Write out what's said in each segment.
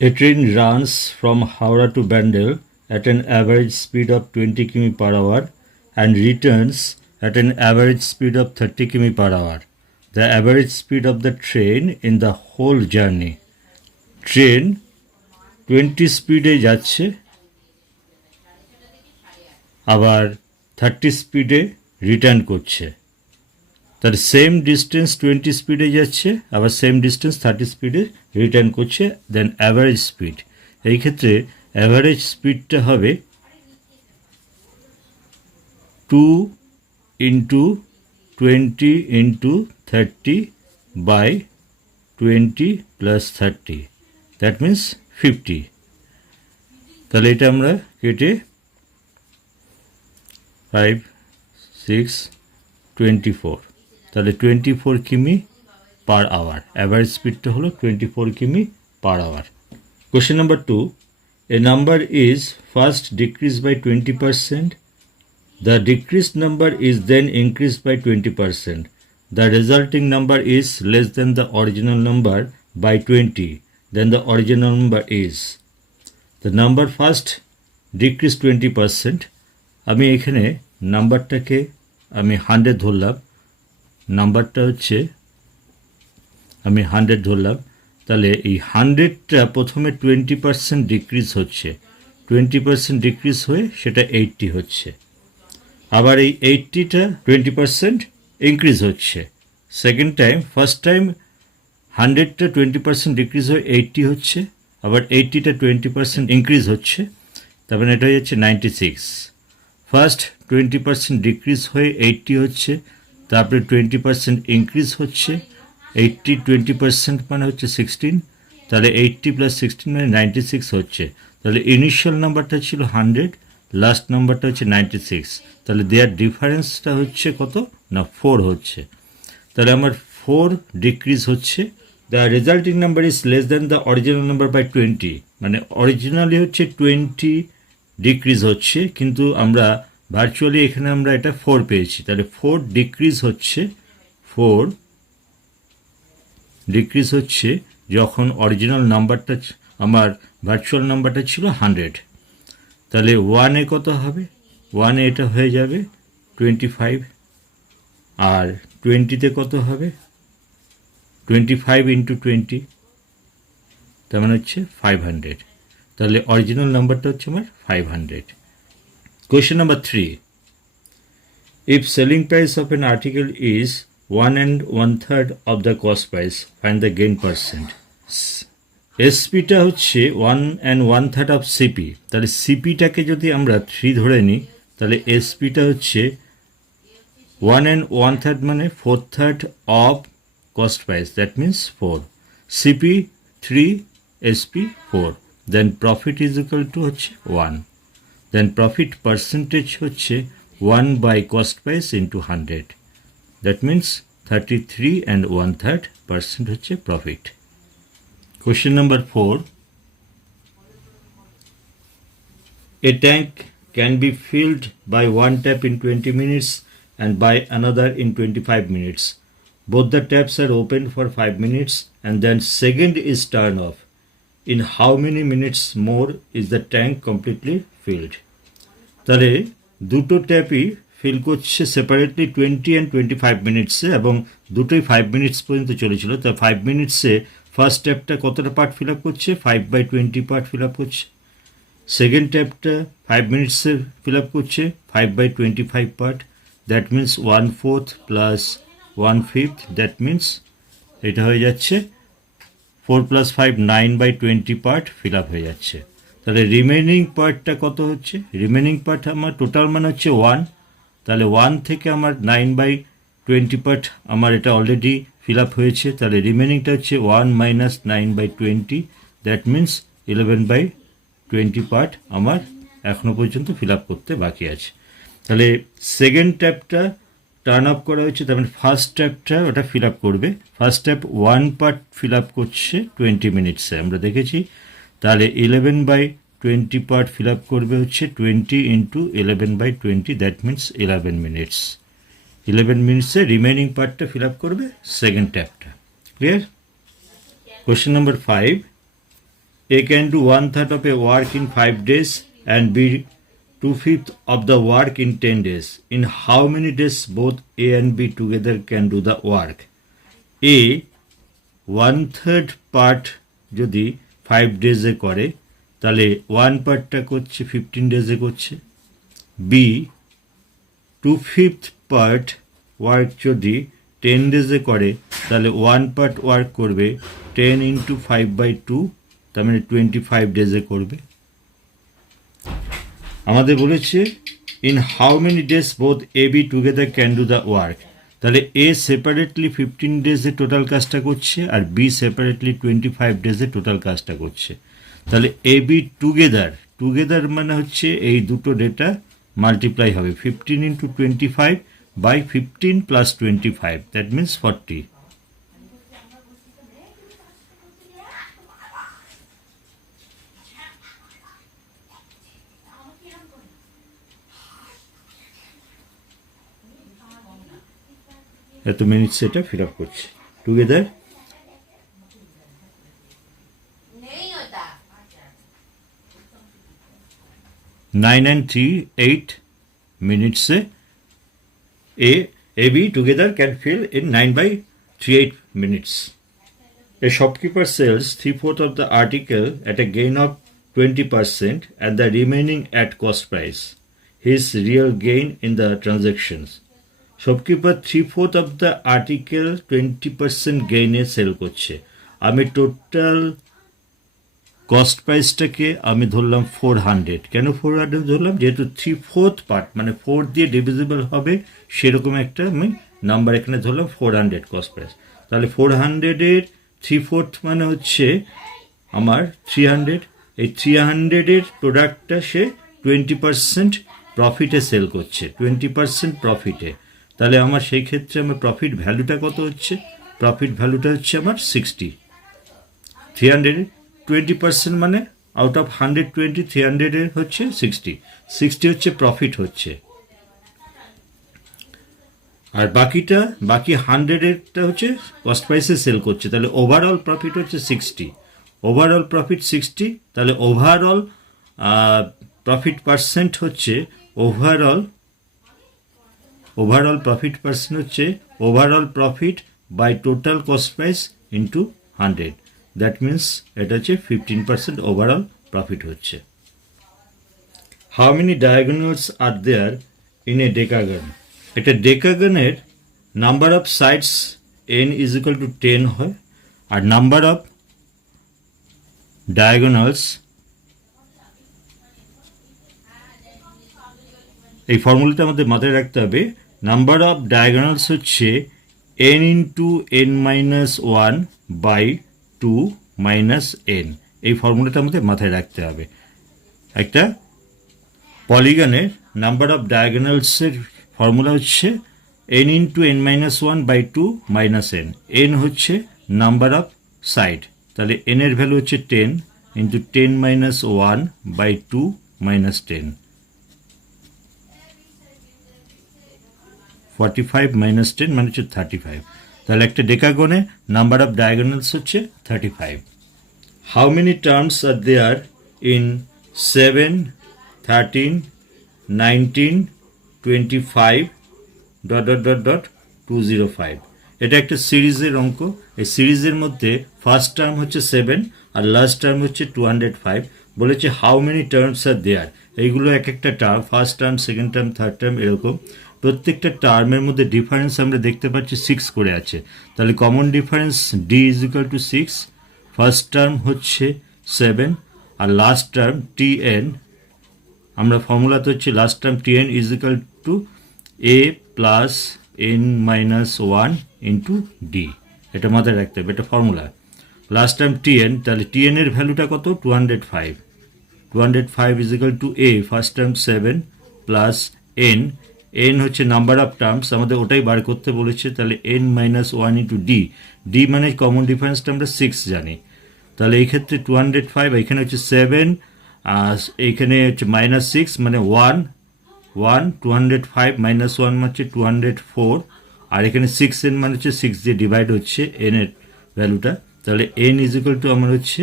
A train runs from Howrah to Bandel at an average speed of 20 km per hour and returns at an average speed of 30 km per hour. The average speed of the train in the whole journey. Train 20 স্পিডে যাচ্ছে, আবার 30 স্পিডে return করছে। তাহলে same distance 20 স্পিডে যাচ্ছে, আবার same distance 30 স্পিডে রিটার্ন করছে, দেন অ্যাভারেজ স্পিড। এই ক্ষেত্রে অ্যাভারেজ স্পিডটা হবে 2 into 20 into 30 by 20 plus 30, that means 50। তাহলে এটা আমরা কেটে 5, 6, 24, তাহলে 24 কিমি পার আওয়ার। অ্যাভারেজ স্পিডটা হলো 24 কিমি per hour. Question number 2, a number is first decrease by 20%. The decreased number is then increased by 20%. The resulting number is less than the original number by 20. Then the original number is. The number first decreased 20%. আমি এখানে নাম্বারটাকে আমি 100 ধরলাম, নাম্বারটা হচ্ছে আমি 100 ধরলাম। তাহলে এই 100টা প্রথমে 20% ডিক্রিজ হচ্ছে, 20% ডিক্রিজ হয়ে সেটা 80 হচ্ছে। আবার এই 80টা 20% ইনক্রিজ হচ্ছে সেকেন্ড টাইম। ফার্স্ট টাইম 100টা 20% ডিক্রিজ হয়ে 80 হচ্ছে, আবার 80টা 20% ইনক্রিজ হচ্ছে, তারপরে এটা হয়ে যাচ্ছে 96। ফার্স্ট 20% ডিক্রিজ হয়ে 80 হচ্ছে, তারপরে 20% ইনক্রিজ হচ্ছে, 80 20% মানে হচ্ছে 16, তাহলে 80 প্লাস 16 মানে 96 হচ্ছে। তাহলে ইনিশিয়াল নাম্বারটা ছিল 100, লাস্ট নাম্বারটা হচ্ছে 96, তাহলে দেয়ার ডিফারেন্সটা হচ্ছে কত না 4 হচ্ছে। তাহলে আমার 4 ডিক্রিজ হচ্ছে। The resulting number is less than the original number by 20, মানে অরিজিনালি হচ্ছে 20 ডিক্রিজ হচ্ছে, কিন্তু আমরা ভার্চুয়ালি এখানে আমরা এটা 4 পেয়েছি। তাহলে 4 ডিক্রিজ হচ্ছে, 4 ডিক্রিজ হচ্ছে যখন অরিজিনাল নাম্বারটা আমার ভার্চুয়াল নাম্বারটা ছিল 100। তাহলে 1-এ কত হবে? 1-এ এটা হয়ে যাবে 25, আর 20-তে কত হবে? 25 ইন্টু 20, তার মানে হচ্ছে 500। তাহলে অরিজিনাল নাম্বারটা হচ্ছে আমার 500। Question number 3, if selling price of an article is 1 1/3 of the cost price, find the gain percent. এসপিটা হচ্ছে 1 1/3 অফ সিপি, তাহলে সিপিটাকে যদি আমরা 3 ধরে নিই, তাহলে এসপিটা হচ্ছে 1 1/3 মানে 4/3 of cost price, that means 4। CP 3, SP 4, then profit is equal to হচ্ছে 1, দেন প্রফিট পার্সেন্টেজ হচ্ছে 1 by cost price into 100, that means 33 1/3% হচ্ছে প্রফিট। Question number 4, a tank can be filled by one tap in 20 minutes and by another in 25 minutes. Both the taps are opened for 5 minutes and then second is turned off. In how many minutes more is the tank completely filled? তাহলে দুটো ট্যাপই feel করছে separately 20 and 25 মিনিটসে, এবং দুটোই 5 minutes পর্যন্ত চলেছিল। তা 5 মিনিটসে first ট্যাপটা কতটা part feel up করছে? 5/20 পার্ট ফিল আপ করছে। সেকেন্ড ট্যাপটা 5 মিনিটসে ফিল আপ করছে 5/25 part, that means 1/4 plus 1/5, that means এটা হয়ে যাচ্ছে 4 + 5 9/20 পার্ট ফিল আপ হয়ে যাচ্ছে। তাহলে রিমেনিং পার্টটা কত হচ্ছে? রিমেনিং পার্ট আমার টোটাল মানে হচ্ছে 1, তাহলে 1 থেকে আমার 9/20 পার্ট আমার এটা অলরেডি ফিল আপ হয়েছে, তাহলে রিমেনিংটা হচ্ছে 1 মাইনাস 9/20, দ্যাট মিন্স 11/20 পার্ট আমার এখনও পর্যন্ত ফিল আপ করতে বাকি আছে। তাহলে সেকেন্ড ট্যাপটা টার্ন আপ করা হচ্ছে, তার মানে ফার্স্ট ট্যাপটা ওটা ফিল আপ করবে। First tap 1 part feel up করছে 20 মিনিটসে আমরা দেখেছি, তাহলে 11/20 পার্ট ফিল আপ করবে হচ্ছে 20 ইন্টু 11/20, দ্যাট মিন্স 11 মিনিটস। 11 মিনিটসে রিমেনিং পার্টটা ফিল আপ করবে সেকেন্ড ট্যাপটা। Clear? Question number 5, A can do 1/3 of a work in 5 days and B 2/5 of the work in 10 days. In how many days both A and B together can do the work? A 1/3 part যদি 5 ডেজে করে তাহলে 1 পার্টটা করছে 15 ডেজে করছে। B 2/5 part work যদি 10 ডেজে করে তাহলে 1 part work করবে 10 ইন্টু 5/2, তার মানে 25 ডেজে করবে। আমাদের বলেছে in how many days both A B together can do the work, তাহলে এ সেপারেটলি 15 ডেজে টোটাল কাজটা করছে আর বি সেপারেটলি 25 ডেজে টোটাল কাজটা করছে। তাহলে এ বি টুগেদার মানে হচ্ছে এই দুটো ডেটা মাল্টিপ্লাই হবে 15 into 25 by 15 plus 25, that means 40। এত মিনিটস এটা ফিল আপ করছে টুগেদার। 9 and 3 8 minutes से A B together can fill in 9/38 minutes. A shopkeeper sells 3/4 of the article at a gain of 20% and the remaining at cost price. His real gain in the transactions. Shopkeeper 3/4 of the article 20% gain এ sell করছে। আমি total cost প্রাইসটাকে আমি ধরলাম 400। কেন 400 ধরলাম? যেহেতু 3/4 part মানে 4 দিয়ে ডিভিজিবল হবে সেরকম একটা আমি নাম্বার এখানে ধরলাম 400 কস্ট প্রাইস। তাহলে 400-এর 3/4 মানে হচ্ছে আমার 300। এই 300-এর প্রোডাক্টটা সে 20% প্রফিটে সেল করছে, 20% প্রফিটে। তাহলে আমার সেই ক্ষেত্রে আমার প্রফিট ভ্যালুটা কত হচ্ছে? প্রফিট ভ্যালুটা হচ্ছে আমার 60। 300 20% মানে আউট অফ 120 300-এর হচ্ছে 60 হচ্ছে প্রফিট হচ্ছে। আর বাকি 100-এরটা হচ্ছে কস্ট প্রাইসে সেল করছে। তাহলে ওভারঅল প্রফিট হচ্ছে 60, ওভারঅল প্রফিট 60। তাহলে ওভারঅল প্রফিট পার্সেন্ট হচ্ছে ওভারঅল প্রফিট পার্সেন্ট হচ্ছে overall profit by total cost price into 100, that means এটা হচ্ছে 15% ওভারঅল প্রফিট হচ্ছে। How many diagonals are there in a decagon? এটা ডেকাগনের number of sides n is equal to 10 হয়, আর number of diagonals এই ফর্মুলাটা আমাদের মাথায় রাখতে হবে। নাম্বার অফ ডায়াগোনালস হচ্ছে n into n-1 by 2 minus n। এই ফর্মুলাটা আমাদের মাথায় রাখতে হবে। একটা পলিগনের নাম্বার অফ ডায়াগোনালসের ফর্মুলা হচ্ছে n into n-1 by 2 minus n। n হচ্ছে নাম্বার অফ সাইড, তাহলে n এর ভ্যালু হচ্ছে 10 ইন্টু 10-1 বাই 2 মাইনাস 10, 45 মাইনাস 10 মানে হচ্ছে 35। তাহলে একটা ডেকাগনে নাম্বার অফ ডায়াগোনালস হচ্ছে 35। How many terms are there in 7, 13, 19, 25 ... 205। এটা একটা সিরিজের অঙ্ক। এই সিরিজের মধ্যে ফার্স্ট টার্ম হচ্ছে 7 আর লাস্ট টার্ম হচ্ছে 205। বলেছে হাউ মেনি টার্মস আর দেয়ার। এইগুলো এক একটা term, first term, second term, third term, এরকম প্রত্যেকটা টার্মের মধ্যে ডিফারেন্স আমরা দেখতে পাচ্ছি 6 করে আছে। তাহলে common difference D is equal two 6। First term হচ্ছে 7 আর লাস্ট টার্ম tn, আমরা ফর্মুলাতে হচ্ছে last term tn is equal two a plus n-1 into D. এটা মাথায় রাখতে হবে, এটা ফর্মুলা। লাস্ট টার্ম tn, তাহলে tn এর ভ্যালুটা কত? 205। 205 is equal two a first term 7 plus n হচ্ছে নাম্বার অফ টার্মস, আমাদের ওটাই বার করতে বলেছে। তাহলে n-1 ইন্টু ডি, ডি মানে কমন ডিফারেন্সটা আমরা 6 জানি। তাহলে এই ক্ষেত্রে 205, এখানে হচ্ছে 7 আর এইখানে হচ্ছে -6 মানে 1 205 -1 হচ্ছে 204, আর এখানে 6n মানে হচ্ছে 6 দিয়ে ডিভাইড হচ্ছে n এর ভ্যালুটা। তাহলে n ইজ ইকুয়াল টু আমার হচ্ছে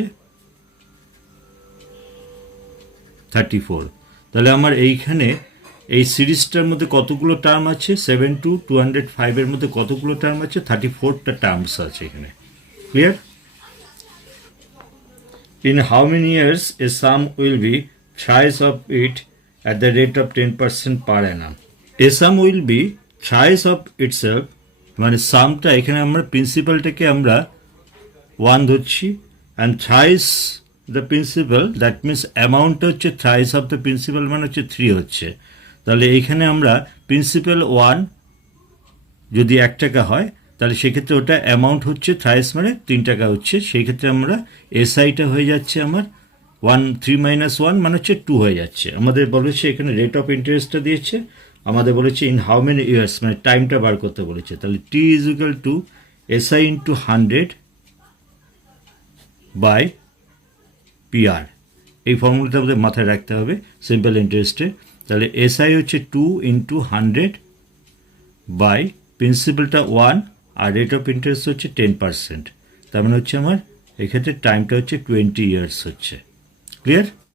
34। তাহলে আমার এইখানে এই সিরিজটার মধ্যে কতগুলো টার্ম আছে, 7 to 205 এর মধ্যে কতগুলো টার্ম আছে, 34টা টার্মস আছে এখানে। Clear? In how many years a sum will be thrice of it at the rate of 10% per annum? A sum will be thrice of itself, মানে সামটা এখানে আমরা প্রিন্সিপালটাকে আমরা 1 ধরছি, and thrice the principal, that means অ্যামাউন্টটা হচ্ছে thrice of the principal মানে হচ্ছে 3 হচ্ছে। তাহলে এইখানে আমরা প্রিন্সিপাল 1 যদি 1 টাকা হয় তাহলে সেক্ষেত্রে ওটা অ্যামাউন্ট হচ্ছে থ্রাইস মানে 3 টাকা হচ্ছে, সেই ক্ষেত্রে আমরা এসআইটা হয়ে যাচ্ছে আমার 3 - 1 মানে হচ্ছে 2 হয়ে যাচ্ছে। আমাদের বলেছে এখানে রেট অফ ইন্টারেস্টটা দিয়েছে, আমাদের বলেছে ইন হাউ মেনি ইয়ার্স মানে টাইমটা বার করতে বলেছে। তাহলে T is equal to SI into 100 by PR, এই ফর্মুলাটা আমাদের মাথায় রাখতে হবে সিম্পল ইন্টারেস্টে। তাহলে এসআই হচ্ছে 2 × 100 বাই প্রিন্সিপালটা 1 আর রেট অফ ইন্টারেস্ট হচ্ছে 10%, তার মানে হচ্ছে আমার এক্ষেত্রে টাইমটা হচ্ছে 20 ইয়ার্স হচ্ছে। ক্লিয়ার?